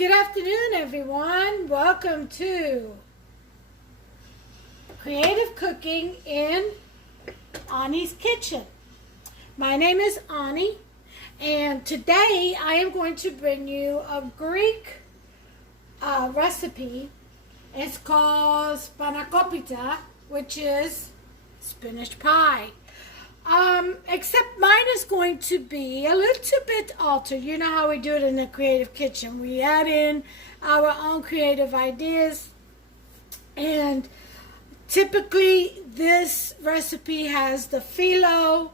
good afternoon, everyone. Welcome to Creative Cooking in Ani's Kitchen. My name is Ani, and today I am going to bring you a Greek recipe. It's called Spanakopita, which is spinach pie. Except mine is going to be a little bit altered. You know how we do it in the Creative Kitchen. We add in our own creative ideas, and typically this recipe has the phyllo,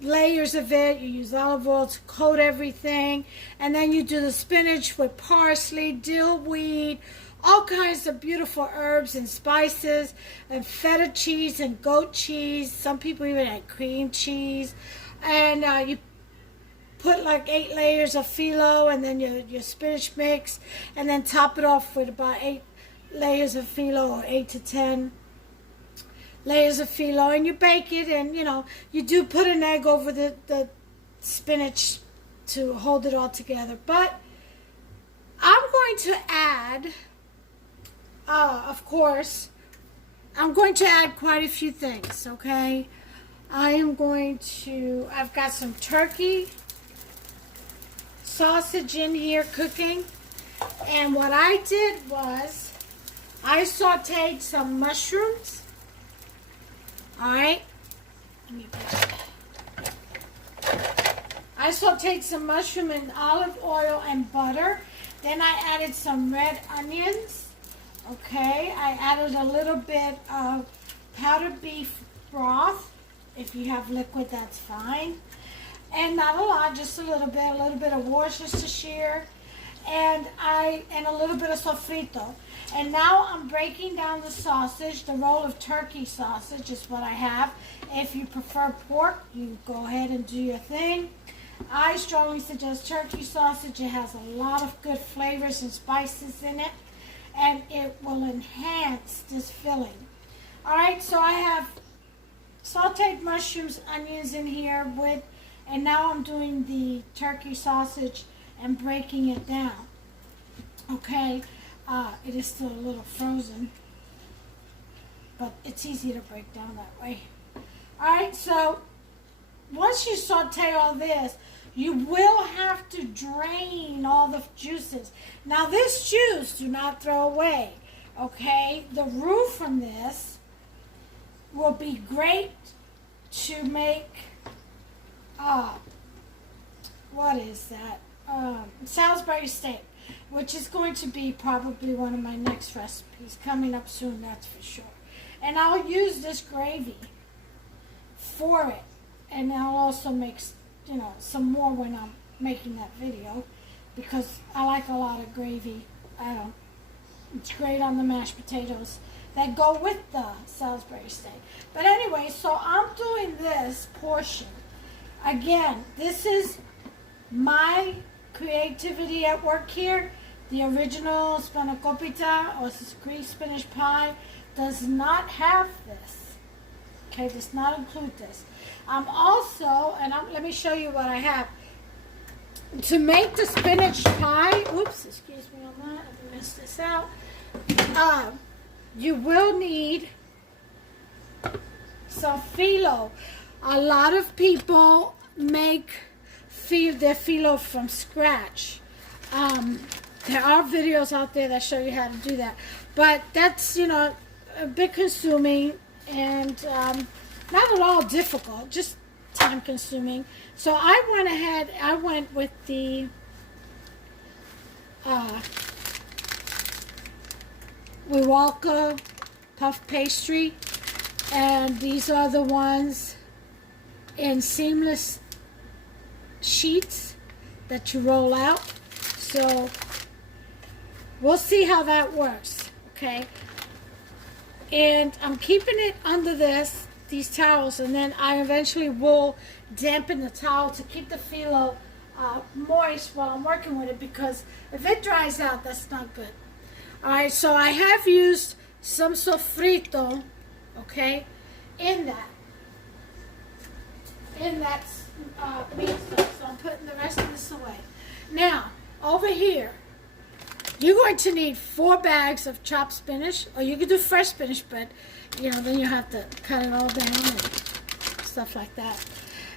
layers of it. You use olive oil to coat everything, and then you do the spinach with parsley, dill weed, all kinds of beautiful herbs and spices, and feta cheese and goat cheese. Some people even add cream cheese. And you put like 8 layers of phyllo, and then your spinach mix, and then top it off with about 8 layers of phyllo, or 8 to 10 layers of phyllo, and you bake it. And you do put an egg over the spinach to hold it all together. But I'm going to add, of course, I'm going to add quite a few things, okay? I've got some turkey sausage in here cooking. And what I did was, I sauteed some mushrooms. Alright? I sauteed some mushroom in olive oil and butter. Then I added some red onions. Okay, I added a little bit of powdered beef broth. If you have liquid, that's fine. And not a lot, just a little bit of Worcestershire, and a little bit of sofrito. And now I'm breaking down the sausage. The roll of turkey sausage is what I have. If you prefer pork, you go ahead and do your thing. I strongly suggest turkey sausage. It has a lot of good flavors and spices in it, and it will enhance this filling. Alright, so I have sauteed mushrooms, onions in here and now I'm doing the turkey sausage and breaking it down. Okay, it is still a little frozen, but it's easy to break down that way. Alright, so once you saute all this, you will have to drain all the juices. Now this juice, do not throw away, okay? The roux from this will be great to make, what is that? Salisbury steak, which is going to be probably one of my next recipes coming up soon, that's for sure. And I'll use this gravy for it, and I'll also make some more when I'm making that video, because I like a lot of gravy. It's great on the mashed potatoes that go with the Salisbury steak. But anyway, so I'm doing this portion. Again, this is my creativity at work here. The original Spanakopita, or Greek spinach pie, does not have this. Okay, does not include this. Let me show you what I have. To make the spinach pie, oops, excuse me on that, I messed this out. You will need some phyllo. A lot of people make their phyllo from scratch. There are videos out there that show you how to do that, but that's a bit consuming and not at all difficult, just time consuming. So I went with the Wewalka puff pastry, and these are the ones in seamless sheets that you roll out. So we'll see how that works, okay? And I'm keeping it under these towels, and then I eventually will dampen the towel to keep the phyllo moist while I'm working with it, because if it dries out, that's not good. Alright, so I have used some sofrito, okay, in that meat stuff. So I'm putting the rest of this away. Now, over here, you're going to need 4 bags of chopped spinach, or you can do fresh spinach, but you know, then you have to cut it all down and stuff like that.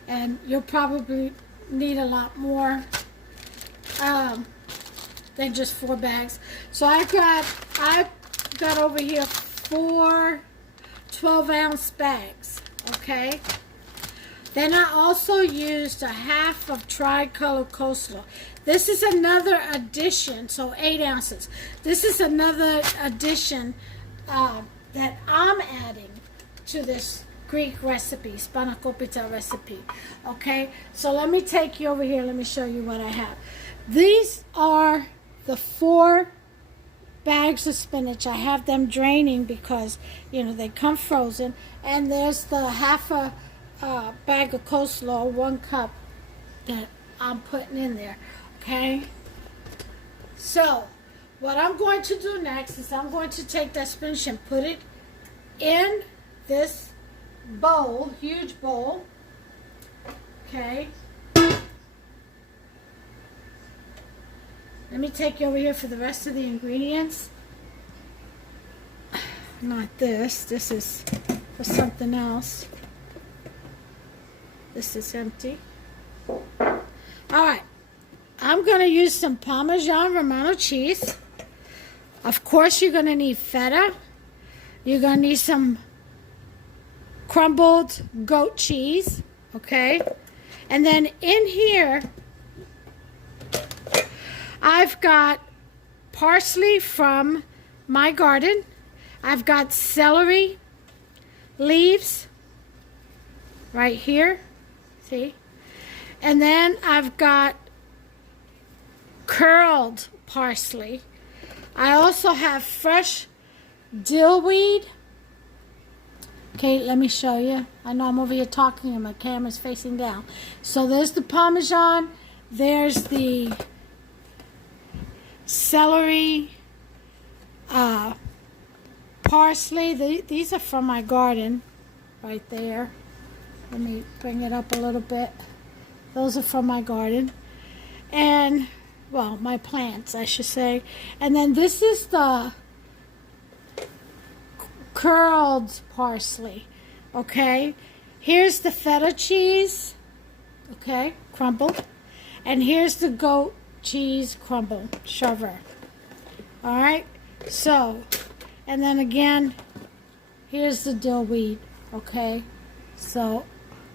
And you'll probably need a lot more than just 4 bags. So I got over here 4 12-ounce bags, okay? Then I also used a half of tri-color coleslaw. This is another addition, so 8 ounces. This is another addition that I'm adding to this Greek recipe, Spanakopita recipe. Okay, so let me take you over here. Let me show you what I have. These are the 4 bags of spinach. I have them draining because, you know, they come frozen. And there's the half a bag of coleslaw, 1 cup that I'm putting in there. Okay, so what I'm going to do next is I'm going to take that spinach and put it in this bowl, huge bowl. Okay, let me take you over here for the rest of the ingredients. Not this. This is for something else. This is empty. All right. I'm going to use some Parmesan Romano cheese. Of course, you're going to need feta. You're going to need some crumbled goat cheese, okay? And then in here, I've got parsley from my garden. I've got celery leaves right here, see? And then I've got curled parsley. I also have fresh dill weed. Okay, let me show you. I know I'm over here talking and my camera's facing down. So there's the Parmesan. There's the celery, parsley. These are from my garden right there. Let me bring it up a little bit. Those are from my garden. And well, my plants, I should say. And then this is the curled parsley, okay? Here's the feta cheese, okay, crumbled. And here's the goat cheese crumbled, cheddar. All right? So, and then again, here's the dill weed, okay? So,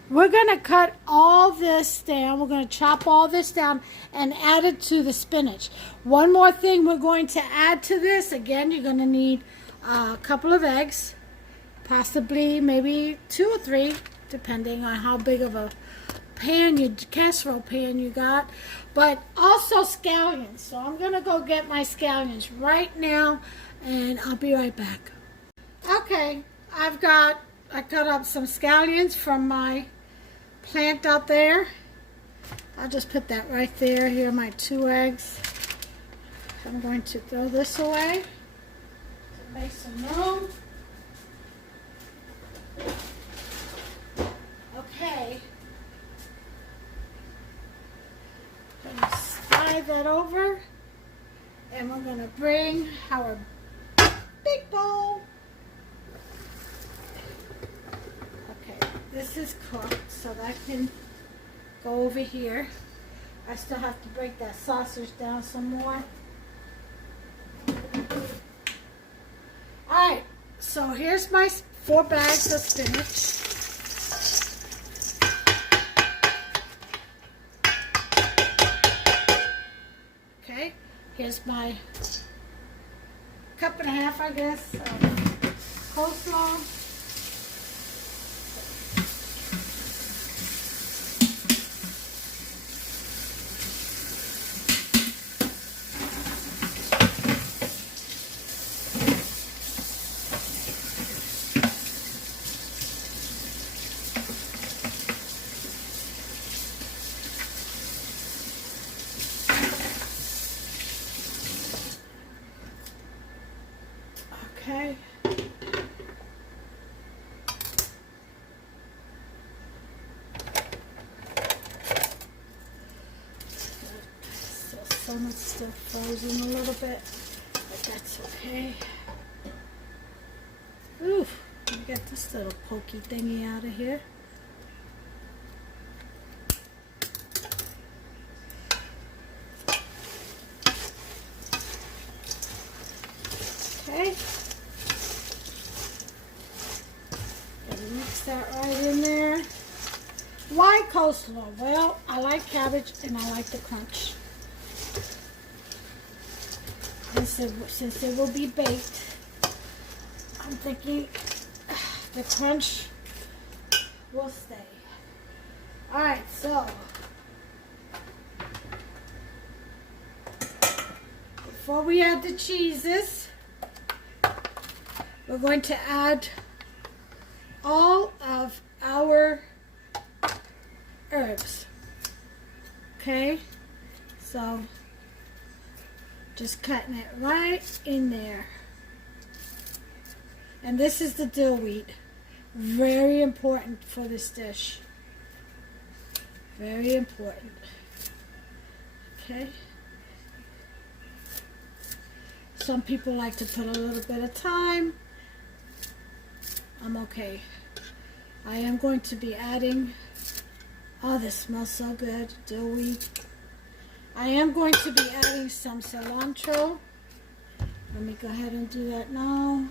we're going to cut all this down. We're going to chop all this down and add it to the spinach. One more thing we're going to add to this. Again, you're going to need a couple of eggs, possibly maybe 2 or 3, depending on how big of a casserole pan you got. But also scallions. So I'm going to go get my scallions right now, and I'll be right back. Okay, I cut up some scallions from my plant out there. I'll just put that right there. Here are my 2 eggs. I'm going to throw this away to make some room. Okay. I'm going to slide that over, and we're going to bring our big bowl. This is cooked, so that can go over here. I still have to break that sausage down some more. Alright, so here's my 4 bags of spinach. Okay, here's my 1.5 cups, I guess, of coleslaw. Okay. So bottom is still frozen a little bit, but that's okay. Oof, let me get this little pokey thingy out of here. Okay. Gotta mix that right in there. Why coleslaw? Well, I like cabbage and I like the crunch. And so, since it will be baked, I'm thinking the crunch will stay. Alright, so before we add the cheeses, we're going to add all of our herbs. Okay, so just cutting it right in there. And this is the dill wheat. Very important for this dish. Very important. Okay. Some people like to put a little bit of thyme. I'm okay. I am going to be adding, oh, this smells so good, dill wheat. I am going to be adding some cilantro. Let me go ahead and do that now.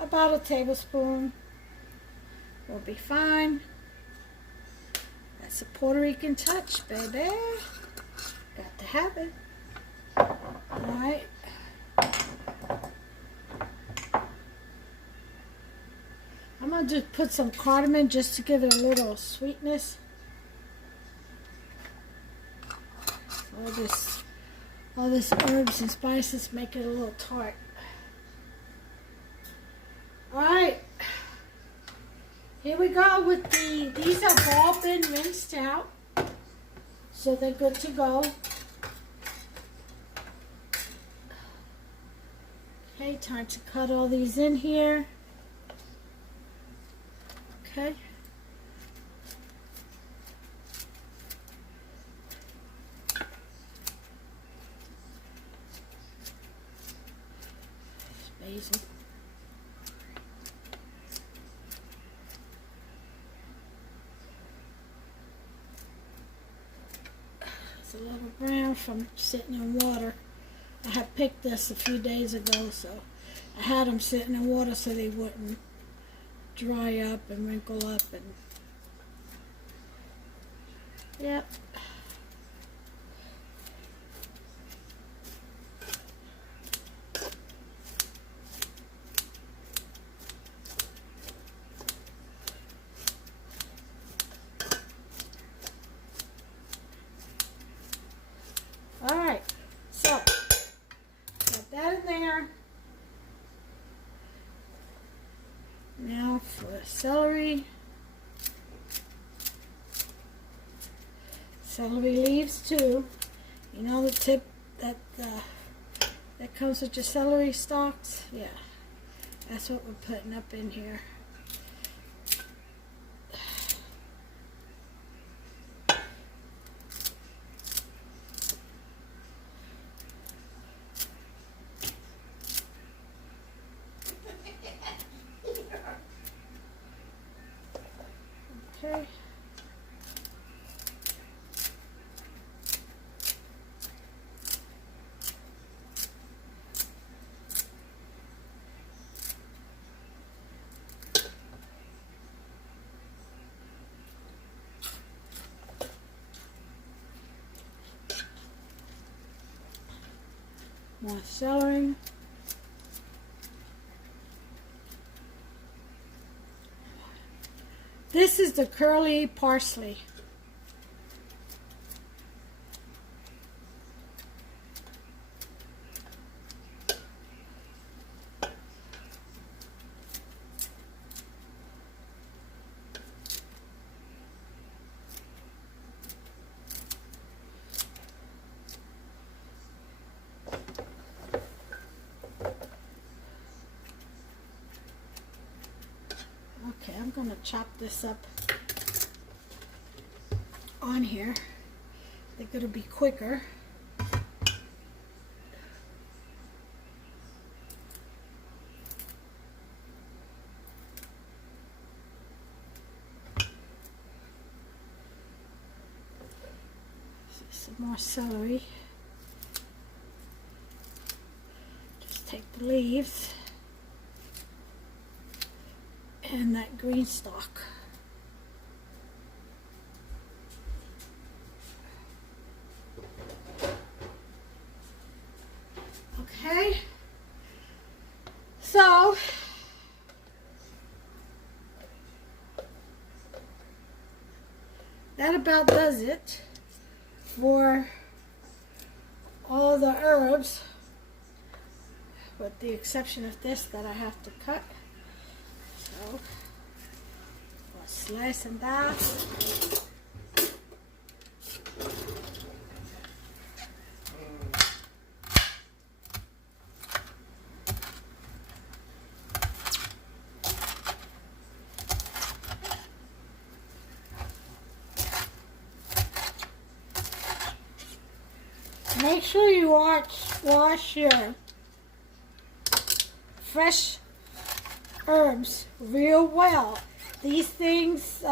About a tablespoon will be fine. That's a Puerto Rican touch, baby. Got to have it. Alright. I'm going to just put some cardamom just to give it a little sweetness. All this herbs and spices make it a little tart. Alright, here we go with these have all been rinsed out, so they're good to go. Okay, time to cut all these in here. Okay. Basil. A little brown from sitting in water. I had picked this a few days ago, so I had them sitting in water so they wouldn't dry up and wrinkle up. And yep. Alright, so got that in there. Now for celery. Celery leaves too. You know the tip that comes with your celery stalks? Yeah, that's what we're putting up in here. Okay. More celery. This is the curly parsley. going to chop this up on here. They're going to be quicker. Some more celery. Just take the leaves and that green stalk. Okay, so that about does it for all the herbs, with the exception of this that I have to cut. So we'll slice and dice. Make sure you wash your fresh herbs real well. These things,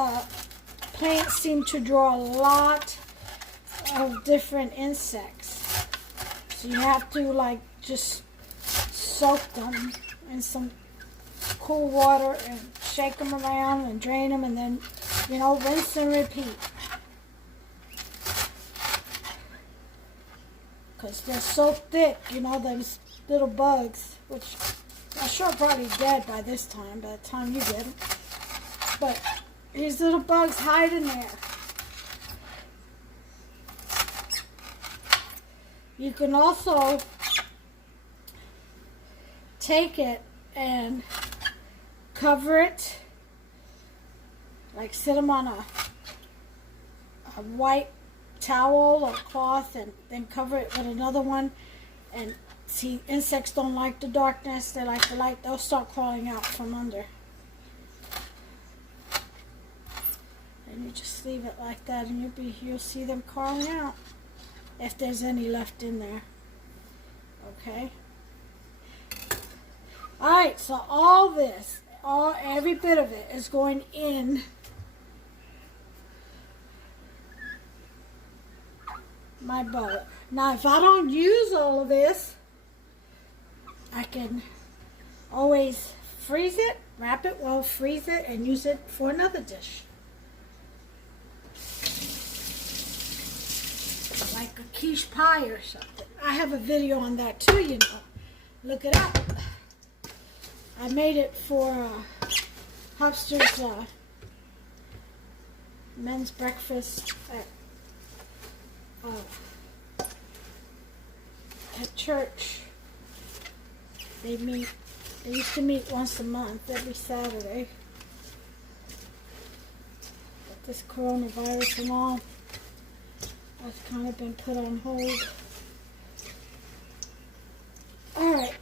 plants seem to draw a lot of different insects. So you have to like just soak them in some cool water and shake them around and drain them, and then, you know, rinse and repeat. Because they're so thick, you know, those little bugs, which I'm sure are probably dead by this time, by the time you get them. But these little bugs hide in there. You can also take it and cover it, like sit them on a white towel or cloth, and then cover it with another one. And see, insects don't like the darkness, they like the light. They'll start crawling out from under. And you just leave it like that, and you'll see them crawling out if there's any left in there. Okay. All right, so all this, every bit of it is going in my butter. Now, if I don't use all of this, I can always freeze it, wrap it well, freeze it, and use it for another dish. Like a quiche pie or something. I have a video on that too, you know. Look it up. I made it for Hopster's men's breakfast at church. They used to meet once a month, every Saturday. But this coronavirus and all has kind of been put on hold. Alright.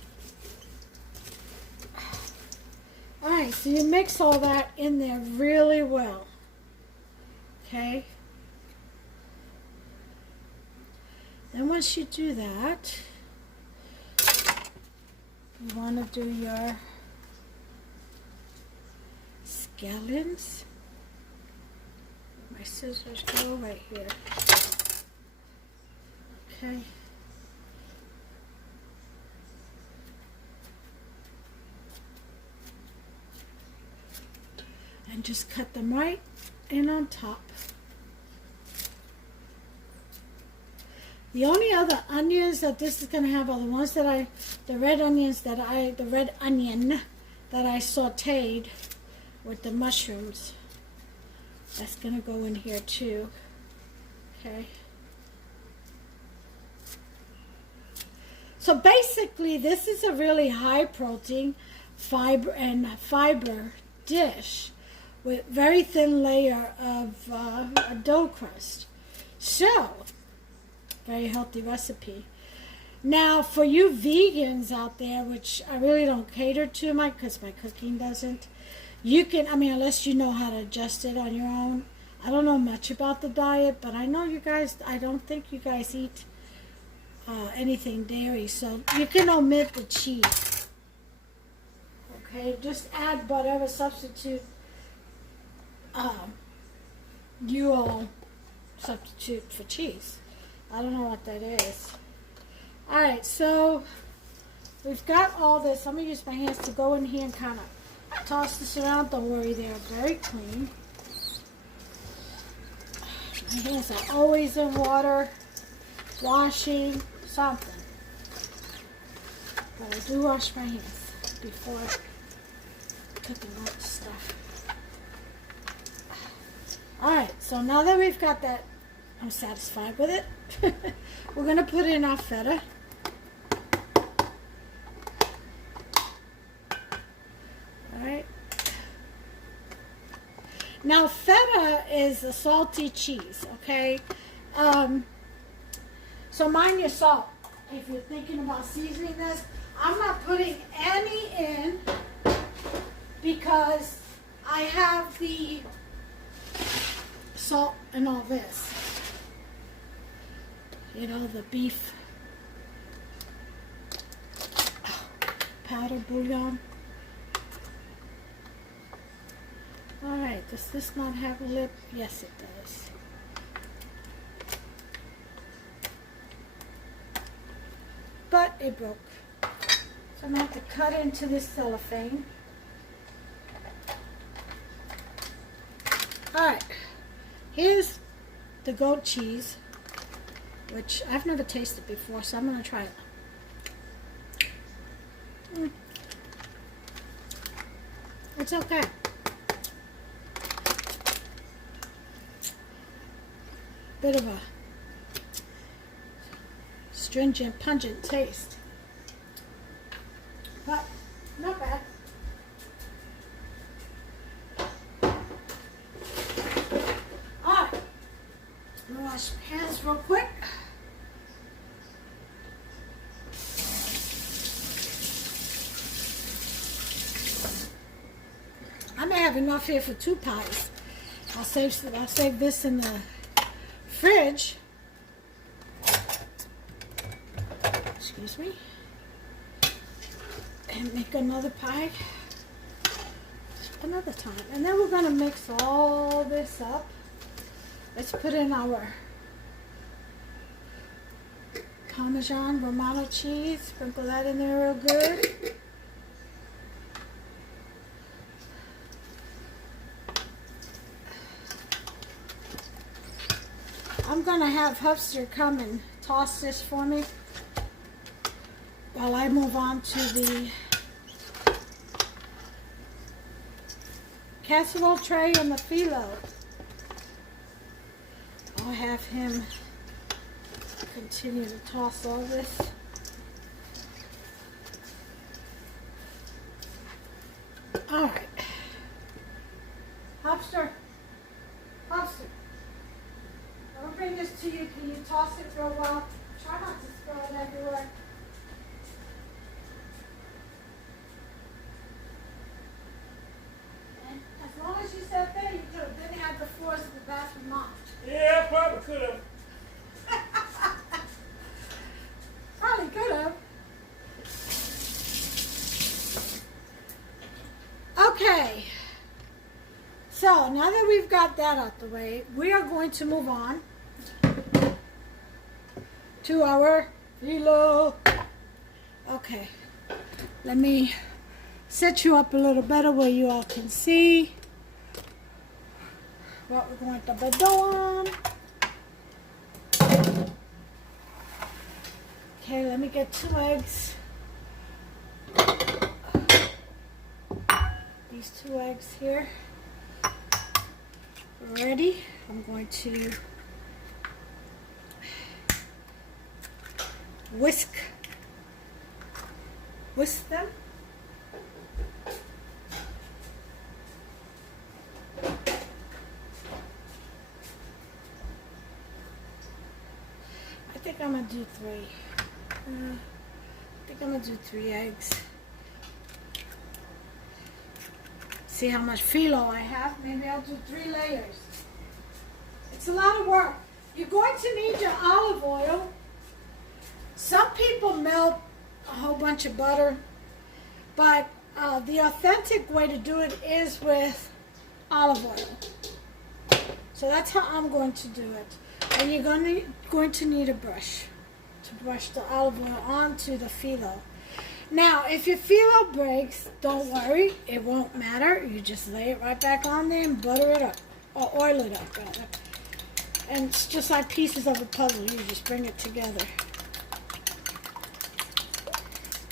Alright, so you mix all that in there really well. Okay? Then once you do that, you want to do your scallions. My scissors go right here. Okay. And just cut them right in on top. The only other onions that this is going to have are the ones that the red onion that I sauteed with the mushrooms. That's going to go in here too. Okay. So basically, this is a really high protein, fiber dish with very thin layer of a dough crust. So, very healthy recipe. Now, for you vegans out there, which I really don't cater to because my cooking doesn't, You can, I mean, unless you know how to adjust it on your own. I don't know much about the diet, but I know you guys, I don't think you guys eat anything dairy, so you can omit the cheese. Okay, just add whatever substitute you all substitute for cheese. I don't know what that is. Alright, so we've got all this. I'm going to use my hands to go in here and kind of toss this around. Don't worry, they're very clean. My hands are always in water, washing, something. But I do wash my hands before cooking all this stuff. Alright, so now that we've got that, I'm satisfied with it. We're going to put in our feta. Alright. Now feta is a salty cheese, okay? So mind your salt. If you're thinking about seasoning this, I'm not putting any in because I have the salt and all this. You know, the beef powder bouillon. Alright, does this not have a lip? Yes, it does. But it broke. So I'm going to have to cut into this cellophane. Alright, here's the goat cheese, which I've never tasted before, so I'm going to try it. It's okay. Bit of a stringent, pungent taste, but not bad. Alright, I'm gonna wash my hands real quick. I may have enough here for 2 pies. I'll save this in the fridge. Excuse me. And make another pie another time. And then we're going to mix all this up. Let's put in our Parmesan Romano cheese. Sprinkle that in there real good. I'm going to have Hufster come and toss this for me while I move on to the casserole tray and the phyllo. I'll have him continue to toss all this. Alright. Hufster. Hufster. I'll bring this to you. Can you toss it for a while? Try not to spill it everywhere. And as long as you sat there, you could have then had the floors of the bathroom mopped. Yeah, I probably could have. Probably could have. Okay. So now that we've got that out the way, we are going to move on to our phyllo. Okay, let me set you up a little better where you all can see what we're going to be doing. Okay, let me get 2 eggs. These 2 eggs here. Ready? I'm going to whisk them. I think I'm gonna do 3. I think I'm gonna do 3 eggs. See how much phyllo I have? Maybe I'll do 3 layers. It's a lot of work. You're going to need your olive oil. Some people melt a whole bunch of butter, but the authentic way to do it is with olive oil. So that's how I'm going to do it. And you're going to need a brush to brush the olive oil onto the phyllo. Now, if your phyllo breaks, don't worry. It won't matter. You just lay it right back on there and butter it up. Or oil it up, rather. And it's just like pieces of a puzzle. You just bring it together.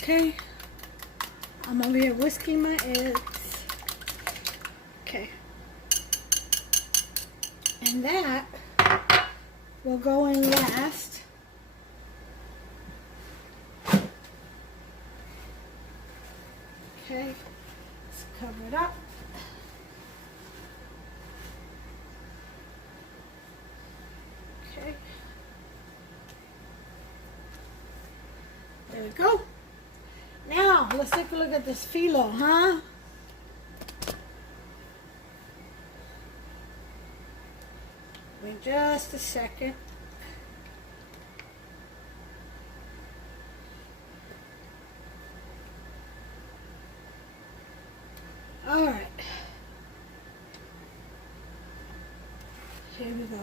Okay. I'm over here whisking my eggs. Okay. And that will go in last. Okay. Let's cover it up. Okay. There we go. Now, let's take a look at this phyllo, huh? Wait just a second. All right. Here we go.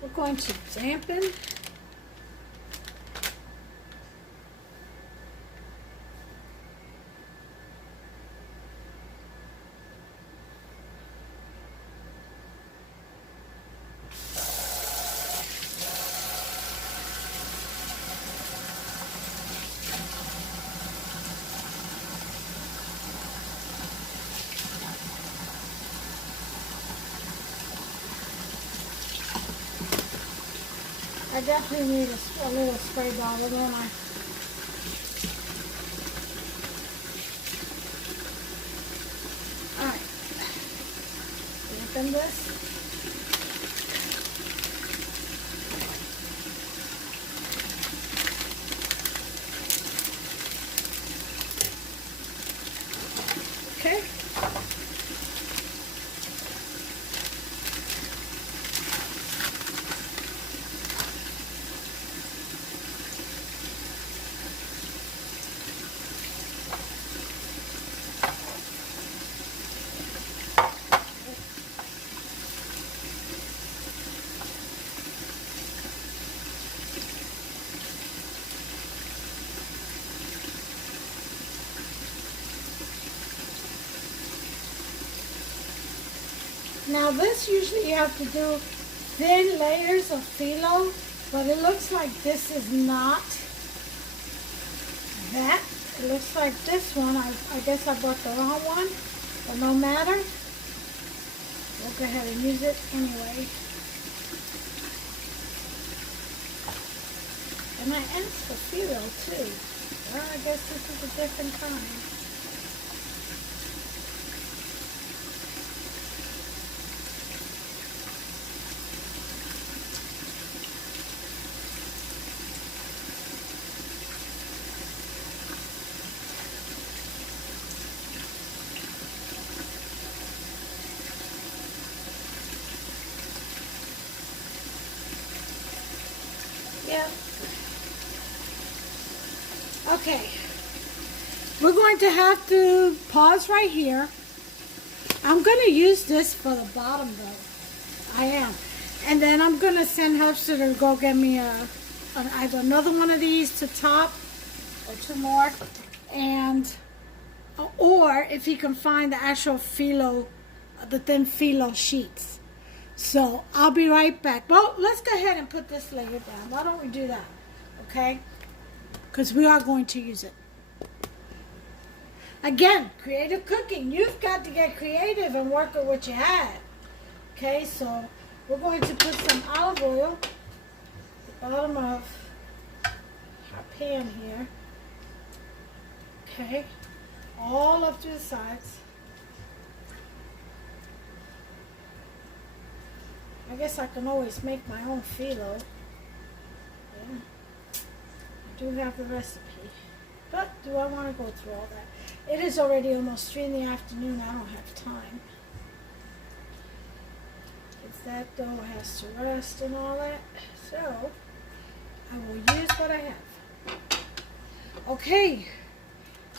We're going to dampen. I definitely need a little spray bottle, don't I? Alright. Dampen this. Okay. Now this usually you have to do thin layers of phyllo, but it looks like this is not that. It looks like this one. I guess I bought the wrong one, but no matter. We'll go ahead and use it anyway. And I asked for phyllo too. Well, I guess this is a different kind. Yeah. Okay. We're going to have to pause right here. I'm going to use this for the bottom though. I am. And then I'm going to send Hubster to go get me either another one of these to top or 2 more. And, or if he can find the actual phyllo, the thin phyllo sheets. So I'll be right back. Well, let's go ahead and put this layer down. Why don't we do that? Okay? Because we are going to use it. Again, creative cooking. You've got to get creative and work with what you had. Okay, so we're going to put some olive oil at the bottom of our pan here. Okay, all up to the sides. I guess I can always make my own phyllo. Yeah. I do have the recipe, but do I want to go through all that? It is already almost 3 in the afternoon. I don't have time. Because that dough has to rest and all that. So, I will use what I have. Okay.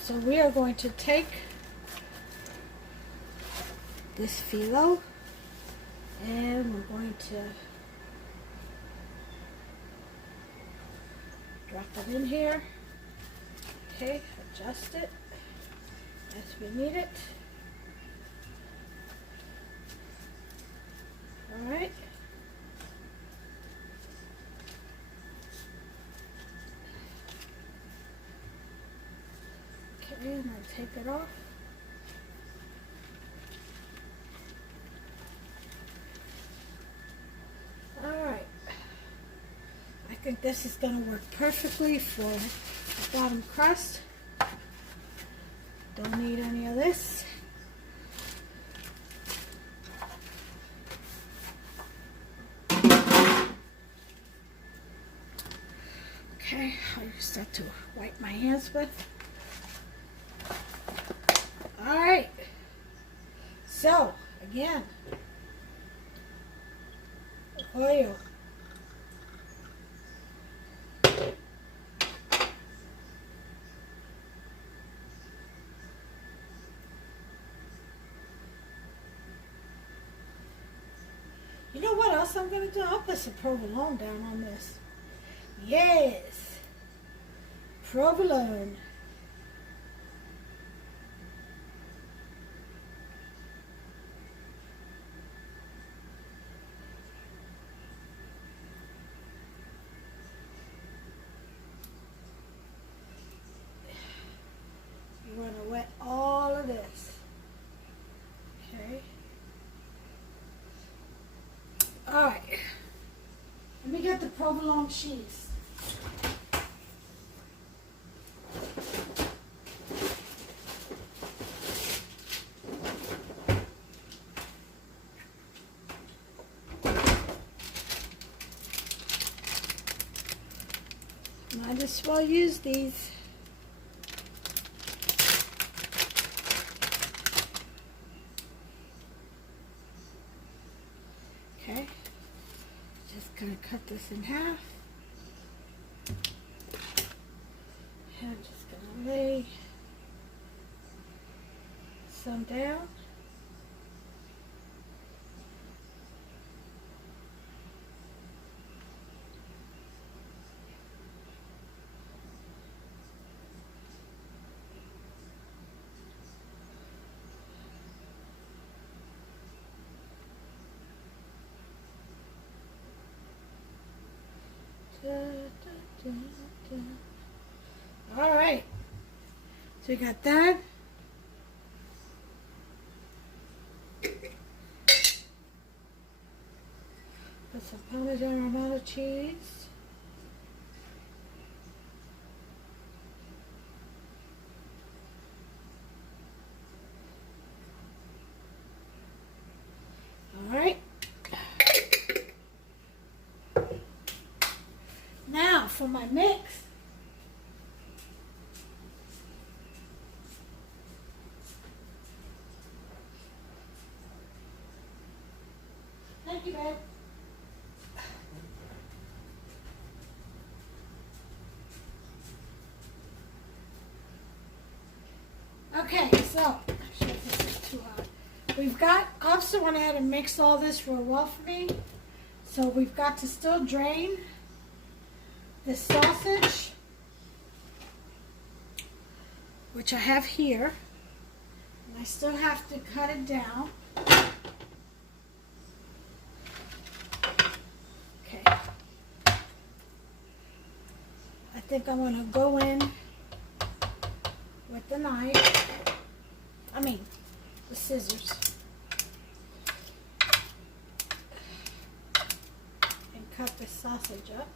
So we are going to take this phyllo and we're going to drop it in here. Okay, adjust it as we need it. All right. Okay, and I'll take it off. Alright. I think this is going to work perfectly for the bottom crust. Don't need any of this. Okay, I'll use that to wipe my hands with. Alright, so again, oil. You know what else I'm going to do? I'll put some provolone down on this. Yes, provolone. You want to wet all of this. Okay. All right. Let me get the provolone cheese. Might as well use these. Okay, just gonna cut this in half. And I'm just gonna lay some down. All right, so we got that. Put some Parmesan Romano cheese. All right. Now for my mix. Thank you, babe. Okay, so actually this is too hot. We've got, Officer went ahead and mixed all this real well for me. So we've got to still drain this sausage, which I have here. And I still have to cut it down. Okay. I think I'm going to go in with the knife. I mean, the scissors. And cut the sausage up.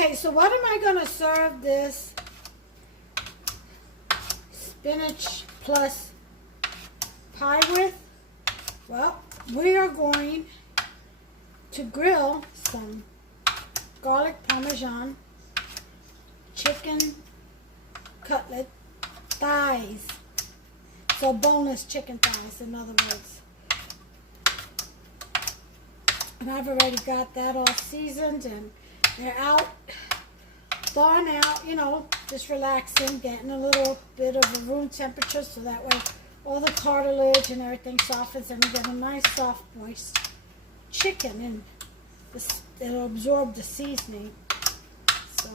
Okay, so what am I going to serve this spinach plus pie with? Well, we are going to grill some garlic parmesan chicken cutlet thighs. So boneless chicken thighs, in other words. And I've already got that all seasoned, and they're out, thawing out, you know, just relaxing, getting a little bit of a room temperature so that way all the cartilage and everything softens and you get a nice soft moist chicken, and it'll absorb the seasoning. So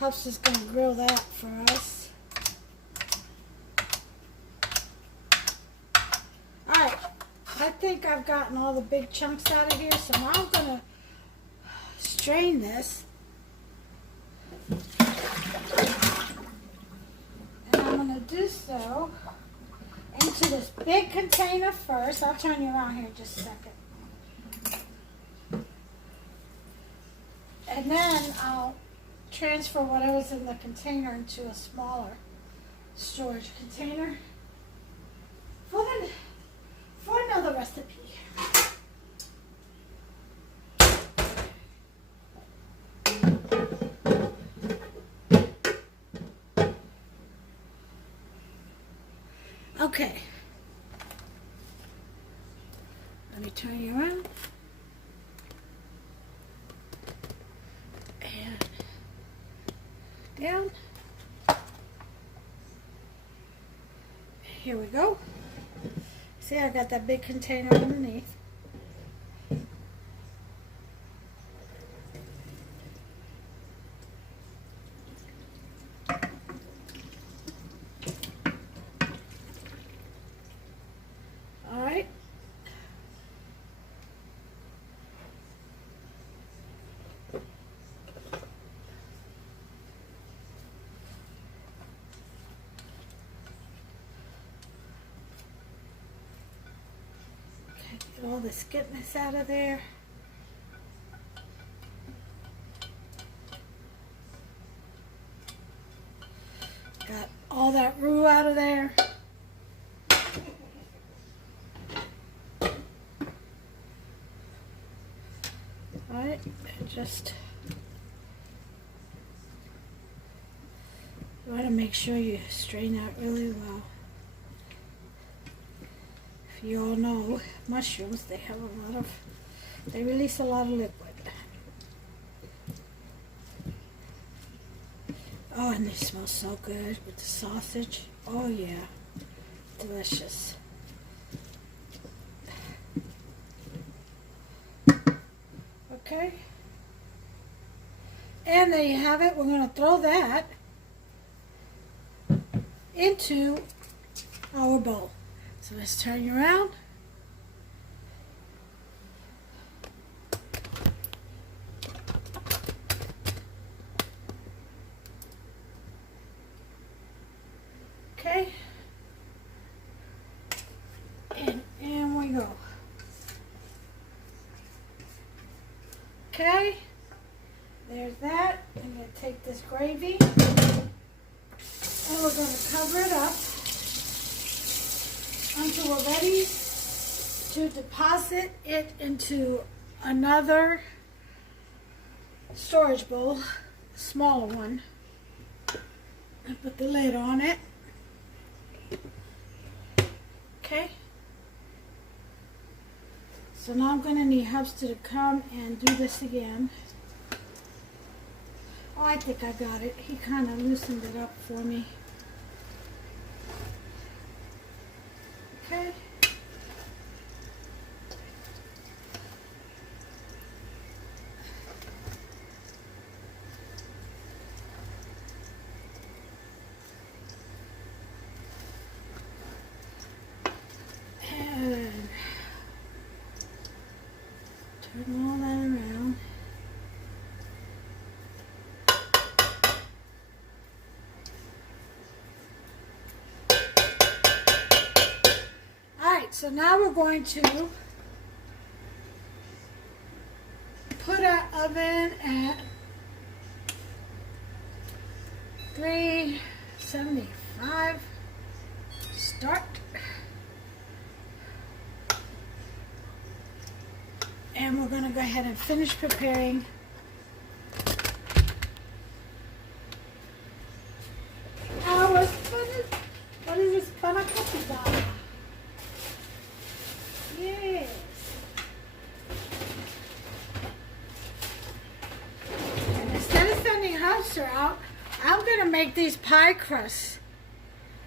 Huffs is going to grill that for us. Alright, I think I've gotten all the big chunks out of here, so now I'm going to strain this. And I'm going to do so into this big container first. I'll turn you around here in just a second. And then I'll transfer whatever's in the container into a smaller storage container for another recipe. Okay. Let me turn you around. And down. Here we go. See, I got that big container underneath. All right. Get all the skitness out of there. Got all that roux out of there. Alright, just you want to make sure you strain out really well. You all know mushrooms, they release a lot of liquid. Oh, and they smell so good with the sausage. Oh yeah, delicious. Okay, and there you have it. We're going to throw that into our bowl. So let's turn you around. Okay. And we go. Okay. There's that. I'm going to take this gravy and we're going to cover it up until we're ready to deposit it into another storage bowl, a smaller one. I put the lid on it. Okay. So now I'm going to need Hubs to come and do this again. Oh, I think I got it. He kind of loosened it up for me. Okay. And turn all that around. So now we're going to put our oven at 375. Start. And we're going to go ahead and finish preparing our what is this? Spanakopita. Yes. And instead of sending Hauser out, I'm going to make these pie crusts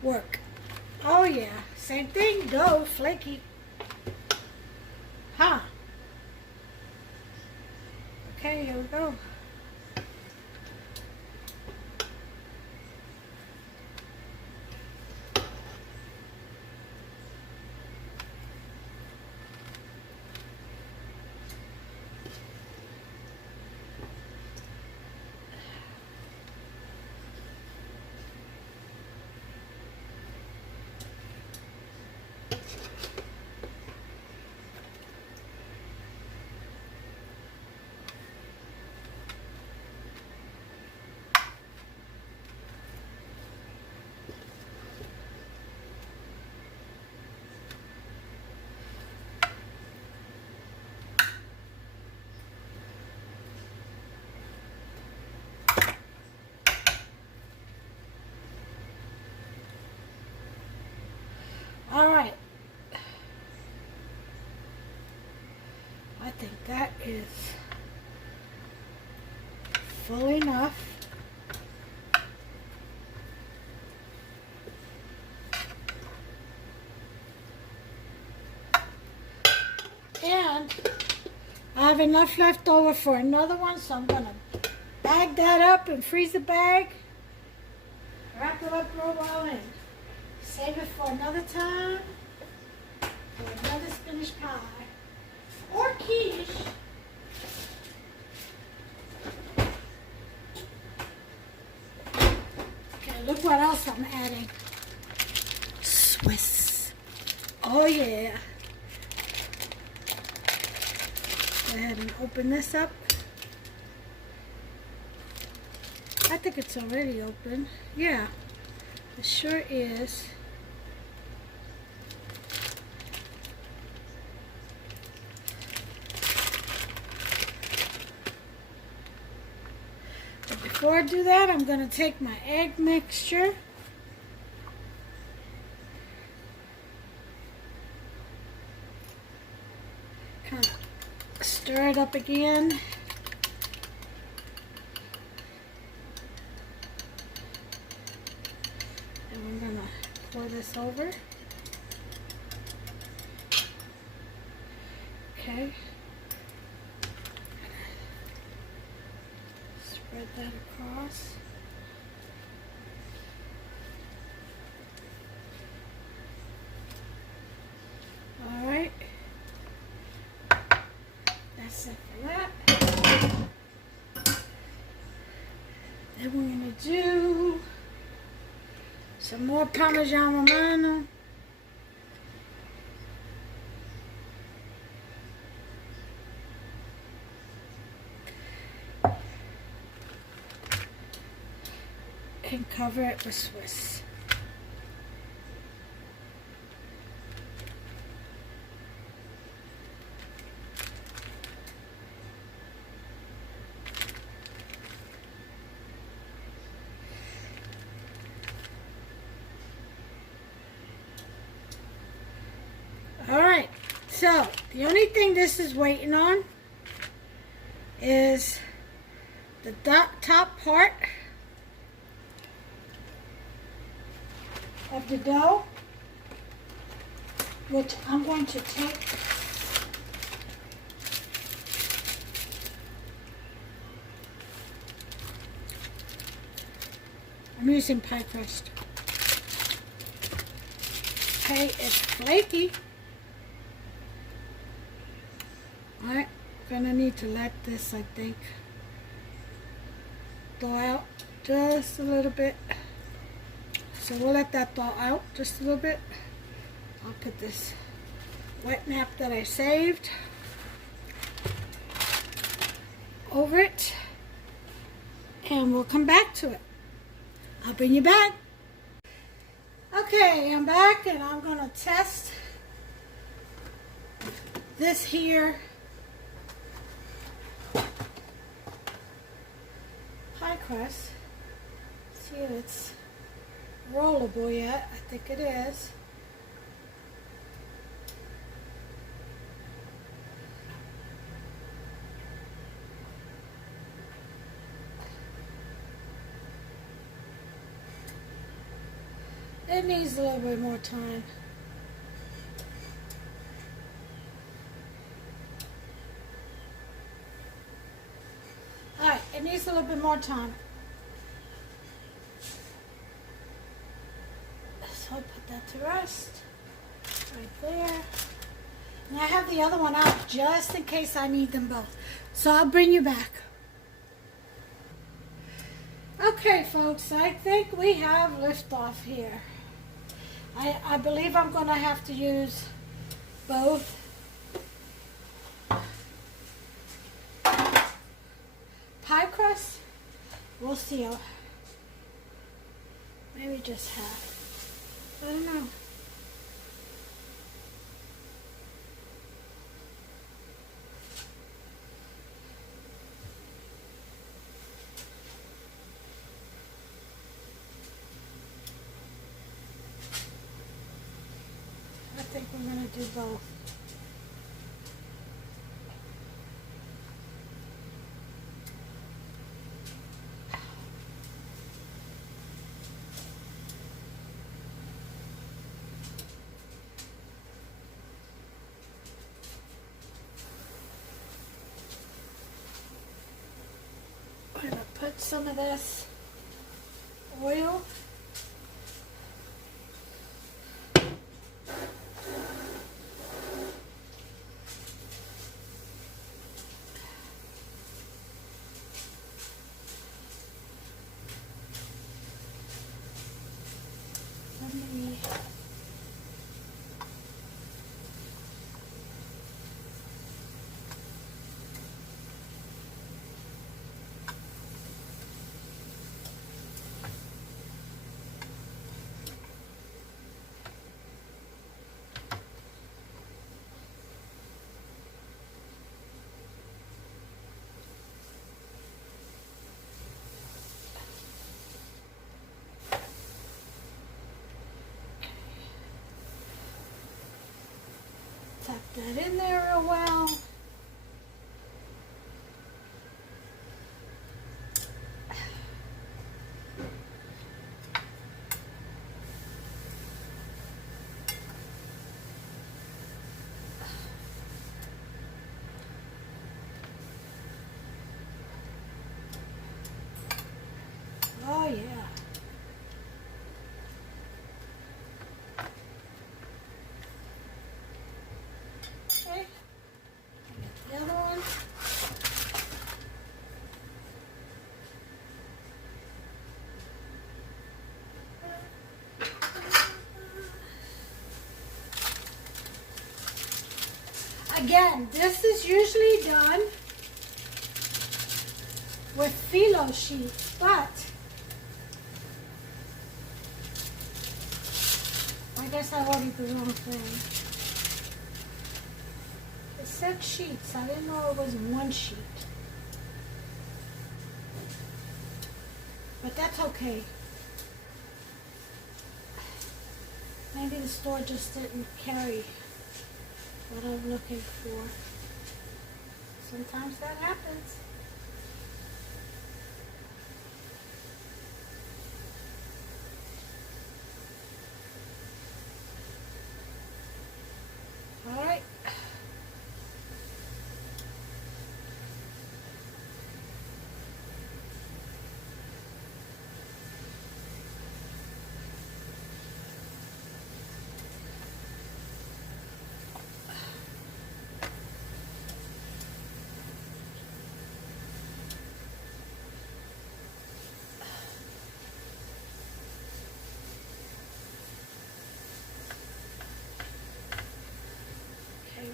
work. Oh yeah, same thing, dough, flaky. Huh. Okay, here we go. All right. I think that is full enough. And I have enough left over for another one, so I'm going to bag that up and freeze the bag. Wrap it up, roll it all in. Save it for another time, for another spinach pie, or quiche. Okay, look what else I'm adding. Swiss. Oh yeah. Go ahead and open this up. I think it's already open. Yeah, it sure is. Before I do that, I'm going to take my egg mixture. Kind of stir it up again. And I'm going to pour this over. Okay. Spread that across. All right. That's it for that. Then we're going to do some more Parmesan Romano. And cover it with Swiss. Alright, so the only thing this is waiting on is the top part of the dough, which I'm going to take I'm using pie crust. Okay, it's flaky. Alright, gonna need to let this, I think, thaw out just a little bit. So we'll let that thaw out just a little bit. I'll put this wet nap that I saved over it, and we'll come back to it. I'll bring you back. Okay, I'm back and I'm going to test this here pie crust. See if it's rollable yet. I think it is. It needs a little bit more time. Alright, it needs a little bit more time. So I'll put that to rest. Right there. And I have the other one out just in case I need them both. So I'll bring you back. Okay, folks, I think we have liftoff here. I believe I'm going to have to use both pie crust. We'll see. Maybe just half. I don't know. I think we're going to do both. We're going to put some of this oil . Tap that in there real well. Oh yeah. Okay. The other one. Again, this is usually done with phyllo sheet, but I guess I ordered the wrong thing. It said sheets. I didn't know it was one sheet. But that's okay. Maybe the store just didn't carry what I'm looking for. Sometimes that happens. All right.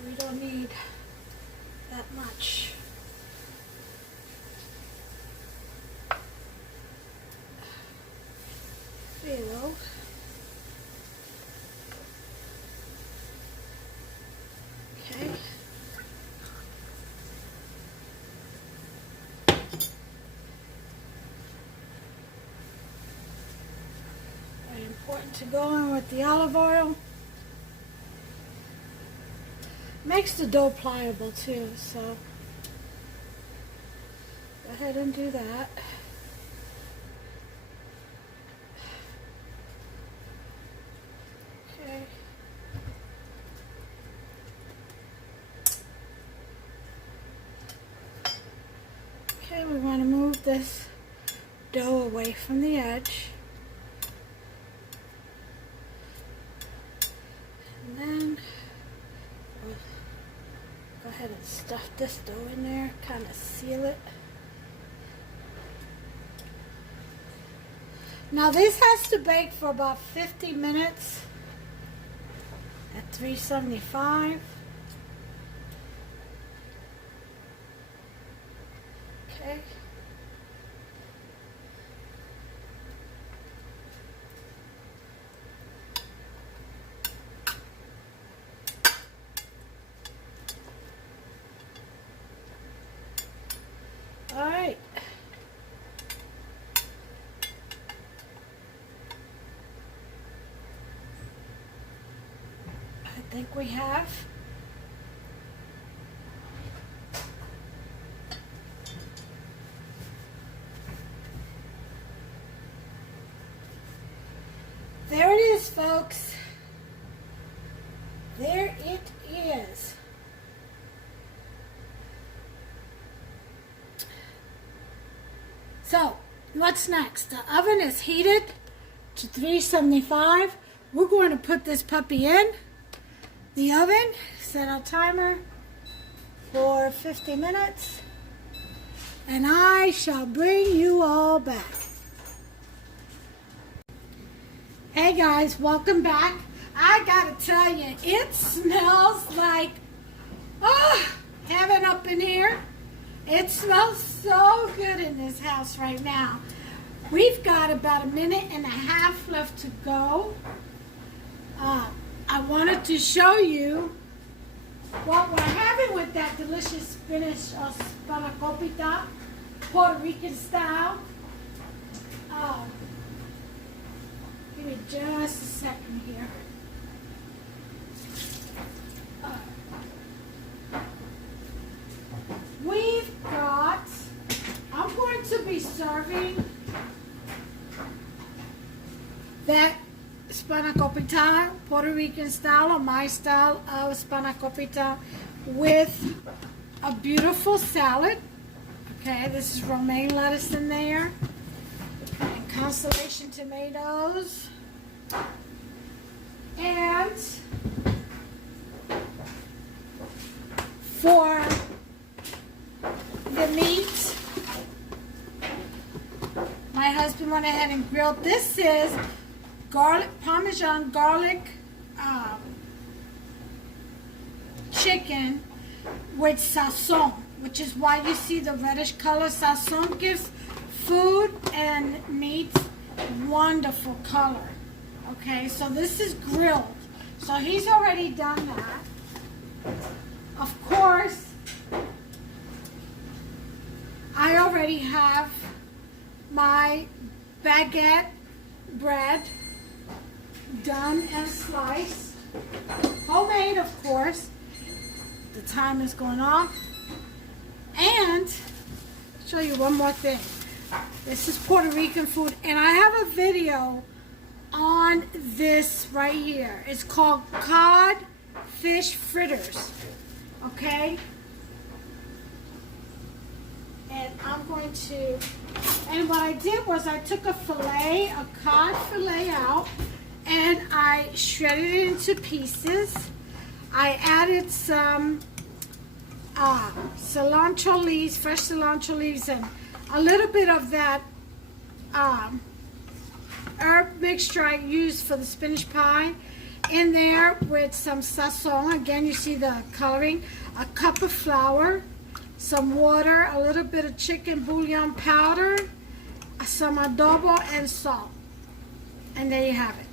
We don't need that much. Okay. Very important to go in with the olive oil. Makes the dough pliable too, so go ahead and do that. Okay. Okay, we want to move this dough away from the edge. And then we'll go ahead and stuff this dough in there, kind of seal it. Now this has to bake for about 50 minutes at 375. Okay. All right. I think we have. There it is, folks. There it is. So, what's next? The oven is heated to 375. We're going to put this puppy in the oven, set our timer for 50 minutes, and I shall bring you all back. Hey guys, welcome back. I gotta tell you, it smells like heaven up in here. It smells so good in this house right now. We've got about a minute and a half left to go. I wanted to show you what we're having with that delicious spinach Spanakopita, Puerto Rican style. Give me just a second here. We've got, I'm going to be serving that Spanakopita, Puerto Rican style, or my style of Spanakopita, with a beautiful salad. Okay, this is romaine lettuce in there, and Constellation tomatoes, and for the meat, my husband went ahead and grilled. This is garlic, Parmesan garlic chicken with sazon, which is why you see the reddish color. Sazon gives food and meat wonderful color. Okay, so this is grilled. So he's already done that. Of course, I already have my baguette bread done and sliced. Homemade, of course. The time is going off. And I'll show you one more thing. This is Puerto Rican food, and I have a video on this right here. It's called cod fish fritters. Okay? And I'm going to, and what I did was I took a fillet, a cod fillet out, and I shredded it into pieces. I added some cilantro leaves, fresh cilantro leaves, and a little bit of that herb mixture I used for the spinach pie in there with some sazon. Again, you see the coloring. A cup of flour, some water, a little bit of chicken bouillon powder, some adobo, and salt. And there you have it.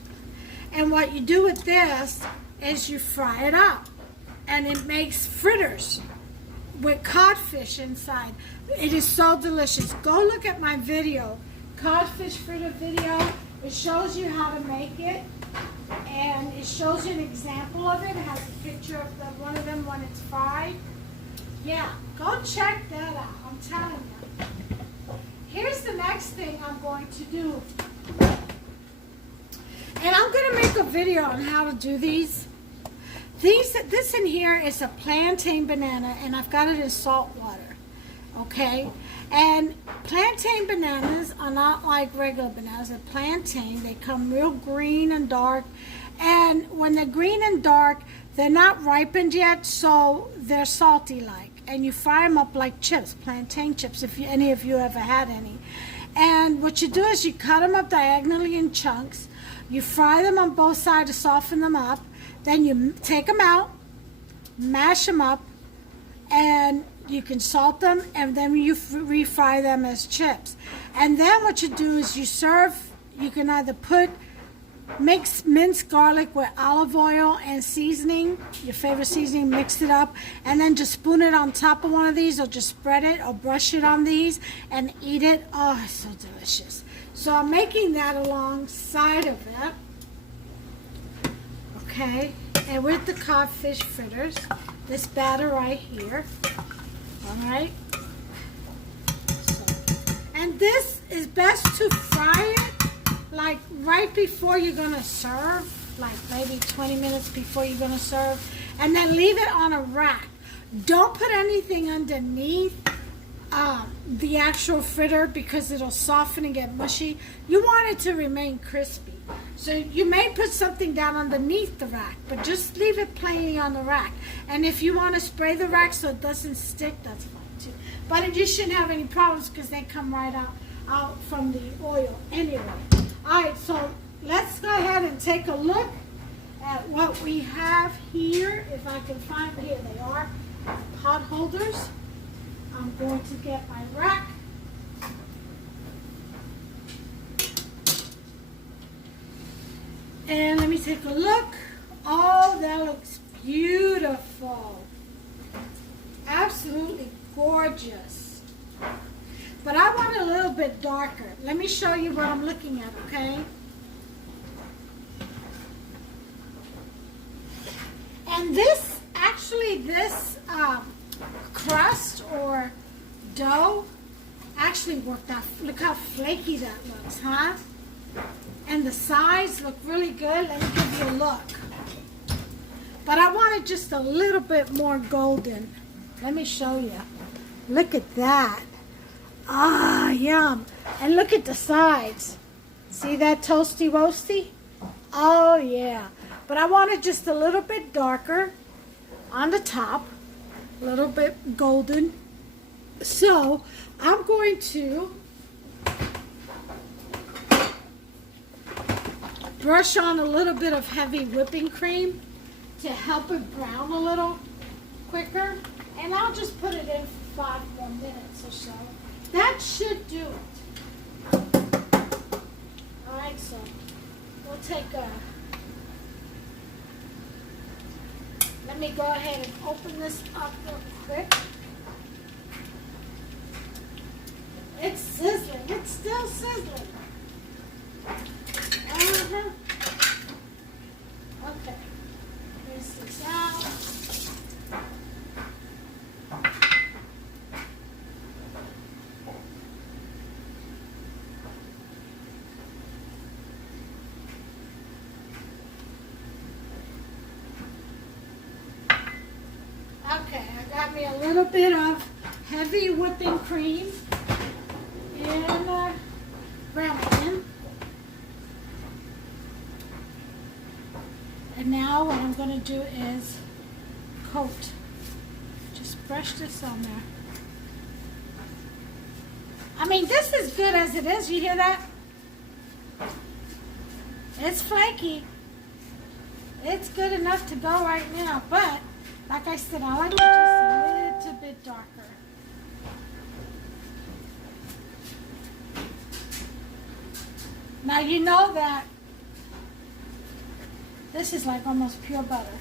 And what you do with this is you fry it up. And it makes fritters with codfish inside. It is so delicious. Go look at my video, codfish fritter video. It shows you how to make it. And it shows you an example of it. It has a picture of one of them when it's fried. Yeah, go check that out. I'm telling you. Here's the next thing I'm going to do. And I'm going to make a video on how to do these. This in here is a plantain banana, and I've got it in salt water. Okay? And plantain bananas are not like regular bananas. They're plantain. They come real green and dark. And when they're green and dark, they're not ripened yet, so they're salty like. And you fry them up like chips, plantain chips, if any of you ever had any. And what you do is you cut them up diagonally in chunks. You fry them on both sides to soften them up. Then you take them out, mash them up, and you can salt them, and then you refry them as chips. And then what you do is you serve, you can either mix minced garlic with olive oil and seasoning, your favorite seasoning, mix it up, and then just spoon it on top of one of these, or just spread it or brush it on these and eat it. Oh, it's so delicious. So I'm making that alongside of it. Okay, and with the codfish fritters, this batter right here. All right. And this is best to fry it like right before you're gonna serve, like maybe 20 minutes before you're gonna serve, and then leave it on a rack. Don't put anything underneath the actual fritter because it'll soften and get mushy. You want it to remain crispy. So you may put something down underneath the rack, but just leave it plainly on the rack. And if you want to spray the rack so it doesn't stick, that's fine too. But you shouldn't have any problems because they come right out from the oil anyway. Alright, so let's go ahead and take a look at what we have here. If I can find, here they are, pot holders. I'm going to get my rack. And let me take a look. Oh, that looks beautiful. Absolutely gorgeous. But I want it a little bit darker. Let me show you what I'm looking at, okay? And this, actually this crust or dough actually worked out. Look how flaky that looks, huh? And the sides look really good. Let me give you a look. But I want it just a little bit more golden. Let me show you. Look at that. Ah, yum. And look at the sides. See that toasty roasty? Oh, yeah. But I want it just a little bit darker on the top. A little bit golden. So, I'm going to brush on a little bit of heavy whipping cream to help it brown a little quicker. And I'll just put it in for 5 more minutes or so. That should do it. Alright, so we'll take a... Let me go ahead and open this up real quick. It's sizzling. It's still sizzling. Okay. Rinse this out. Okay, I got me a little bit of heavy whipping cream and ramekin. And now what I'm going to do is coat. Just brush this on there. I mean, this is good as it is. You hear that? It's flaky. It's good enough to go right now. But, like I said, I like it just a little bit darker. Now, you know that This is like almost pure butter.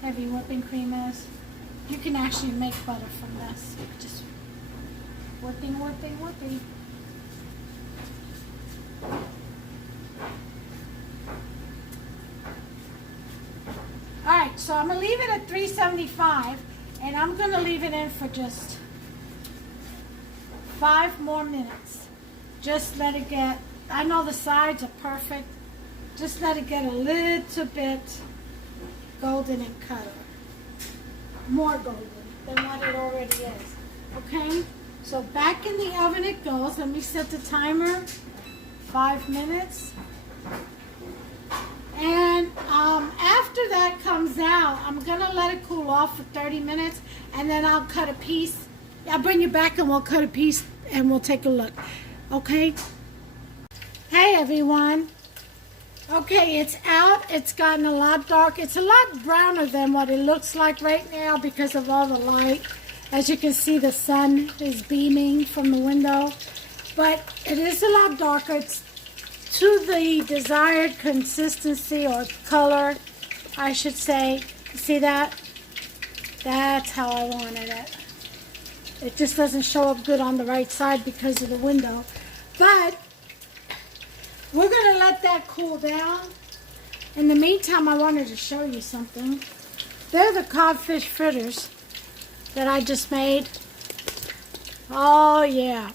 Heavy whipping cream is. You can actually make butter from this. Just whipping, whipping, whipping. Alright, so I'm going to leave it at 375 and I'm going to leave it in for just 5 more minutes. Just let it get, I know the sides are perfect. Just let it get a little bit golden in color. More golden than what it already is. Okay? So back in the oven it goes. Let me set the timer. 5 minutes. And after that comes out, I'm going to let it cool off for 30 minutes. And then I'll cut a piece. I'll bring you back and we'll cut a piece and we'll take a look. Okay? Hey everyone. Okay, it's out. It's gotten a lot dark. It's a lot browner than what it looks like right now because of all the light. As you can see, the sun is beaming from the window. But it is a lot darker. It's to the desired consistency or color, I should say. See that? That's how I wanted it. It just doesn't show up good on the right side because of the window. But we're going to let that cool down. In the meantime, I wanted to show you something. They're the codfish fritters that I just made. Oh, yeah.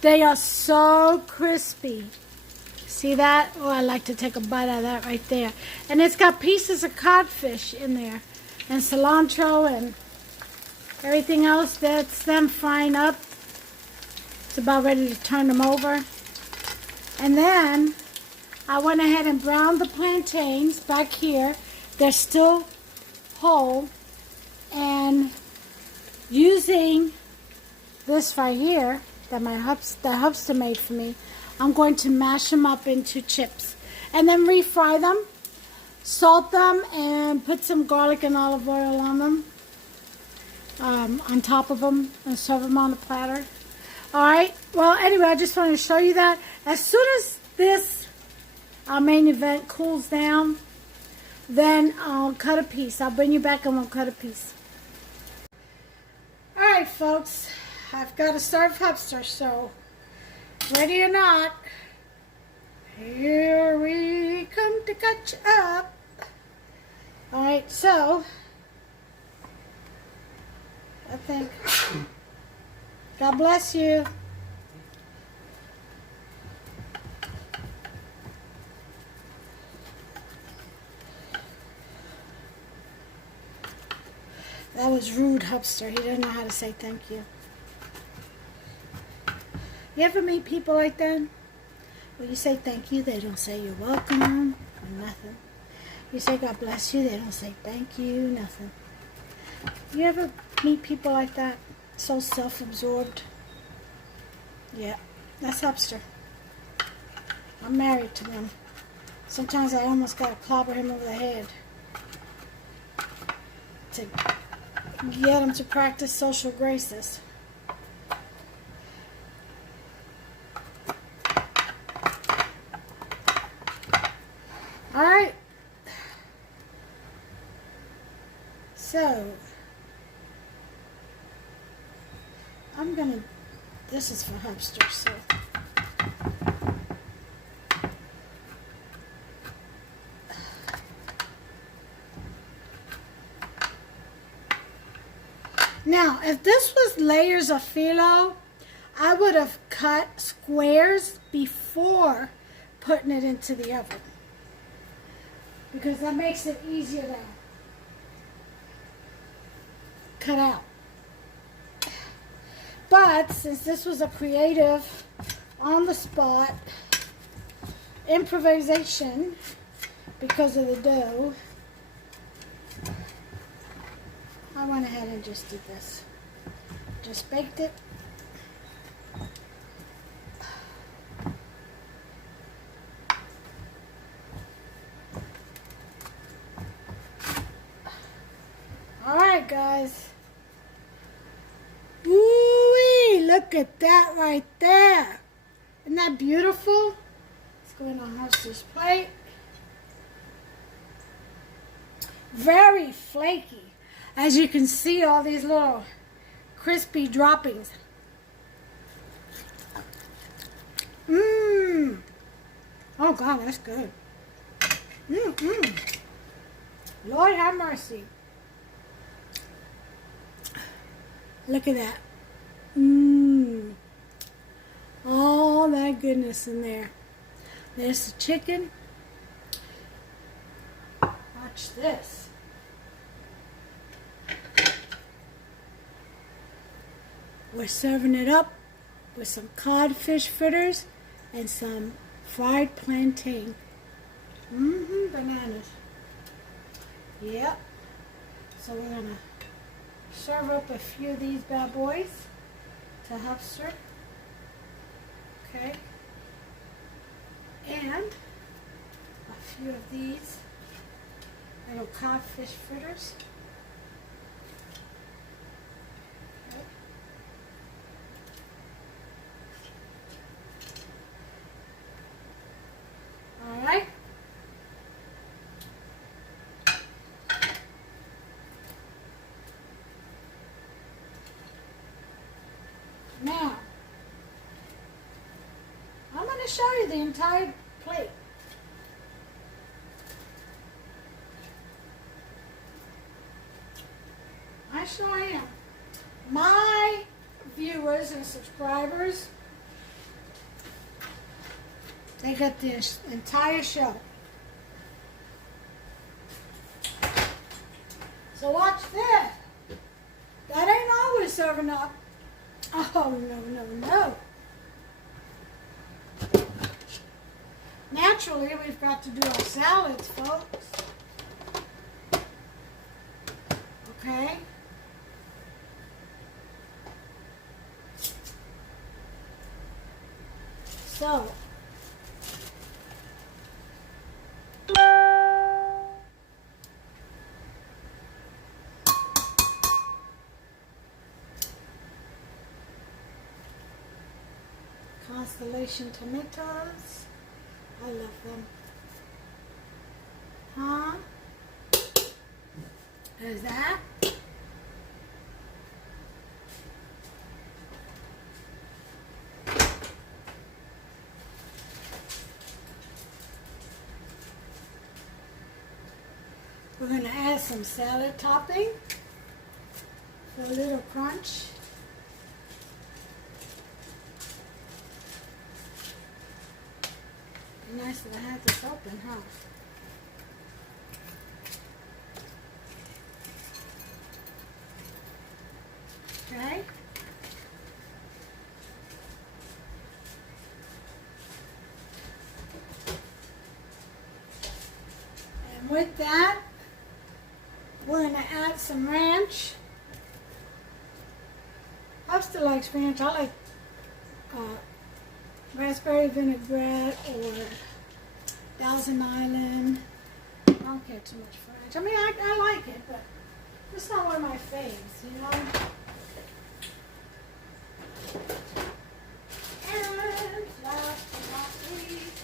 They are so crispy. See that? Oh, I like to take a bite out of that right there. And it's got pieces of codfish in there. And cilantro and everything else. That's them frying up. It's about ready to turn them over. And then I went ahead and browned the plantains back here. They're still whole. And using this right here that my hubster made for me, I'm going to mash them up into chips. And then refry them, salt them, and put some garlic and olive oil on them. On top of them and serve them on a platter. Alright, well anyway, I just wanted to show you that. As soon as this main event cools down, then I'll cut a piece. I'll bring you back and we'll cut a piece. Alright folks, I've got to serve hubster, so ready or not, here we come to catch up. Alright, so I think, God bless you. That was rude, hubster. He doesn't know how to say thank you. You ever meet people like that? When you say thank you, they don't say you're welcome or nothing. You say God bless you, they don't say thank you, nothing. You ever meet people like that? So self-absorbed. Yeah, that's hubster. I'm married to them. Sometimes I almost gotta clobber him over the head to get him to practice social graces. Alright. So I'm gonna, this is for hubster, so now if this was layers of phyllo, I would have cut squares before putting it into the oven because that makes it easier to cut out. But since this was a creative, on the spot improvisation because of the dough, I went ahead and just did this. Just baked it. Alright guys. Ooh-wee, look at that right there. Isn't that beautiful? Let's go in on hubster's plate. very flaky. As you can see, all these little crispy droppings. Mmm. Oh God, that's good. Mmm. Lord have mercy. Look at that. Mmm. All that goodness in there. There's the chicken. Watch this. We're serving it up with some codfish fritters and some fried plantain. Bananas. Yep. So we're gonna serve up a few of these bad boys to Hupster. Okay. And a few of these little codfish fritters. Okay. All right. Now, I'm going to show you the entire plate. I sure am. My viewers and subscribers, they get this entire show. So watch this. That ain't always serving up. Oh, no. Naturally, we've got to do our salads, folks. Okay? So, Constellation tomatoes. I love them. Huh? There's that. We're going to add some salad topping for a little crunch. Be nice that I had this open, huh? Okay. And with that, we're going to add some ranch. I still like ranch. I like raspberry vinaigrette or Thousand Island. I don't care too much for ranch. I mean, I like it, but it's not one of my faves, you know? And last but not least,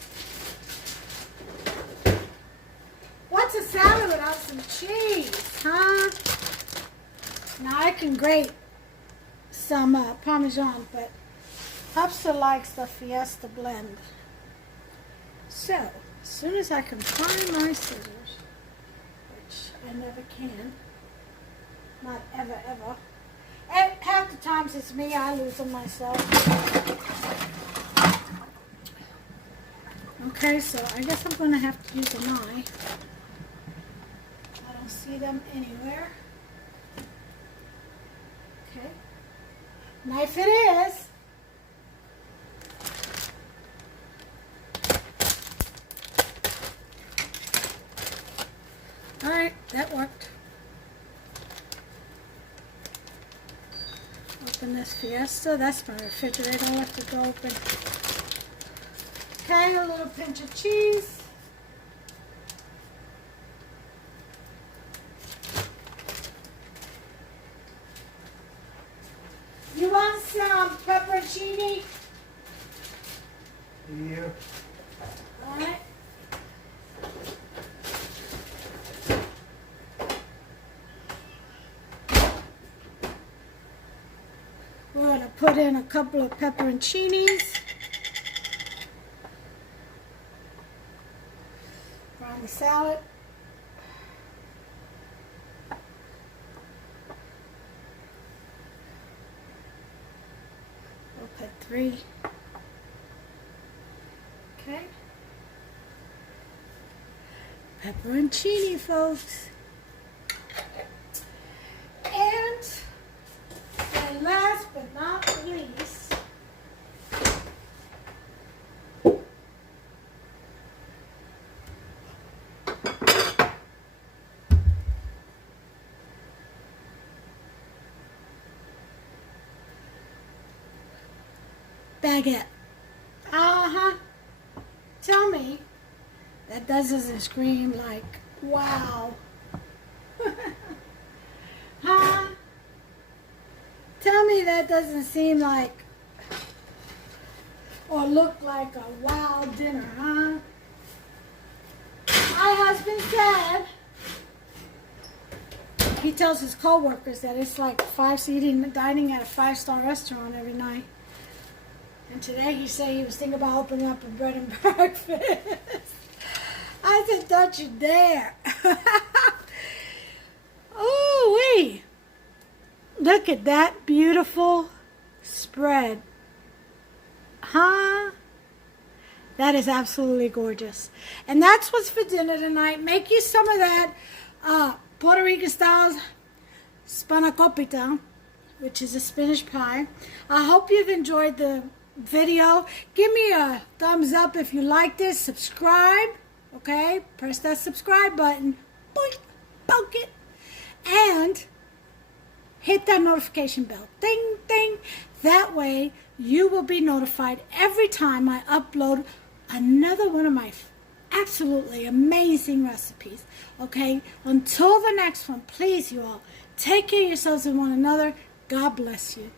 what's a salad without some cheese, huh? Now I can grate some Parmesan, but Hupster likes the Fiesta blend. So, as soon as I can find my scissors, which I never can, not ever, and half the times it's me, I lose them myself. Okay, so I guess I'm going to have to use a knife. I don't see them anywhere. Okay. Knife it is. Alright, that worked. Open this Fiesta. That's my refrigerator. I'll have to go open. Okay, a little pinch of cheese. You want some pepperoncini? Yeah. Alright. put in a couple of pepperoncinis. Brown the salad. We'll put 3. Okay. Pepperoncini, folks. And last but not least, baguette. Tell me that doesn't scream like, wow. Huh? Tell me that doesn't seem like or look like a wow dinner, huh? My husband said he tells his co-workers that it's like dining at a 5-star restaurant every night. And today he said he was thinking about opening up a bread and breakfast. I said, don't you dare. Ooh-wee. Look at that beautiful spread. Huh? That is absolutely gorgeous. And that's what's for dinner tonight. Make you some of that Puerto Rican style Spanakopita, which is a spinach pie. I hope you've enjoyed the video. Give me a thumbs up if you like this. Subscribe. Okay? Press that subscribe button. Boink. Poke it. And hit that notification bell. Ding, ding. That way you will be notified every time I upload another one of my absolutely amazing recipes. Okay? Until the next one, please, you all, take care of yourselves and one another. God bless you.